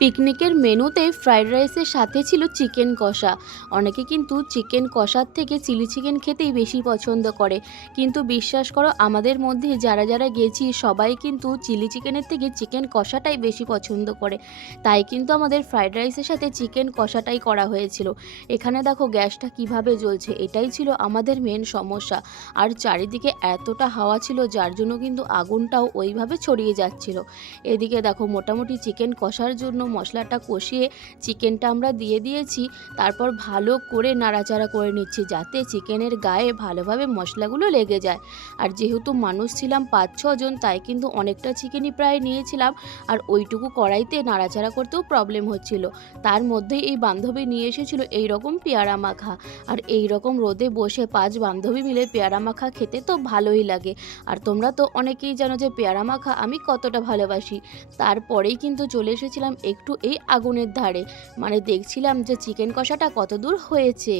পিকনিকের মেনুতে ফ্রাইড রাইসের সাথে ছিল চিকেন কষা। অনেকে কিন্তু চিকেন কষার থেকে চিলি চিকেন খেতেই বেশি পছন্দ করে, কিন্তু বিশ্বাস করো আমাদের মধ্যে যারা যারা গেছি সবাই কিন্তু চিলি চিকেনের থেকে চিকেন কষাটাই বেশি পছন্দ করে। তাই কিন্তু আমাদের ফ্রাইড রাইসের সাথে চিকেন কষাটাই করা হয়েছিল। এখানে দেখো গ্যাসটা কিভাবে জ্বলছে, এটাই ছিল আমাদের মেন সমস্যা। আর চারিদিকে এতটা হাওয়া ছিল যার জন্য কিন্তু আগুনটাও ওইভাবে ছড়িয়ে যাচ্ছিল। এদিকে দেখো মোটামুটি চিকেন কষার জন্য মশলাটা কষিয়ে চিকেনটা আমরা দিয়ে দিয়েছি। তারপর ভালো করে নাড়াচাড়া করে নিচ্ছি যাতে চিকেনের গায়ে ভালোভাবে মশলাগুলো লেগে যায়। আর যেহেতু মানুষ ছিলাম 5-6 জন, তাই কিন্তু অনেকটা চিকেনই প্রায় নিয়েছিলাম। আর ওইটুকু কড়াইতে নাড়াচাড়া করতেও প্রবলেম হচ্ছিল। তার মধ্যেই এই বান্ধবী নিয়ে এসেছিল এই রকম পেয়ারা মাখা। আর এই রকম রোদে বসে 5 বান্ধবী মিলে পেয়ারা মাখা খেতে তো ভালোই লাগে। আর তোমরা তো অনেকেই জানো যে পেয়ারা মাখা আমি কতটা ভালোবাসি। তারপরেই কিন্তু চলে এসেছিলাম একটু এই আগুনের ধারে, মানে দেখছিলাম যে চিকেন কষাটা কত দূর হয়েছে।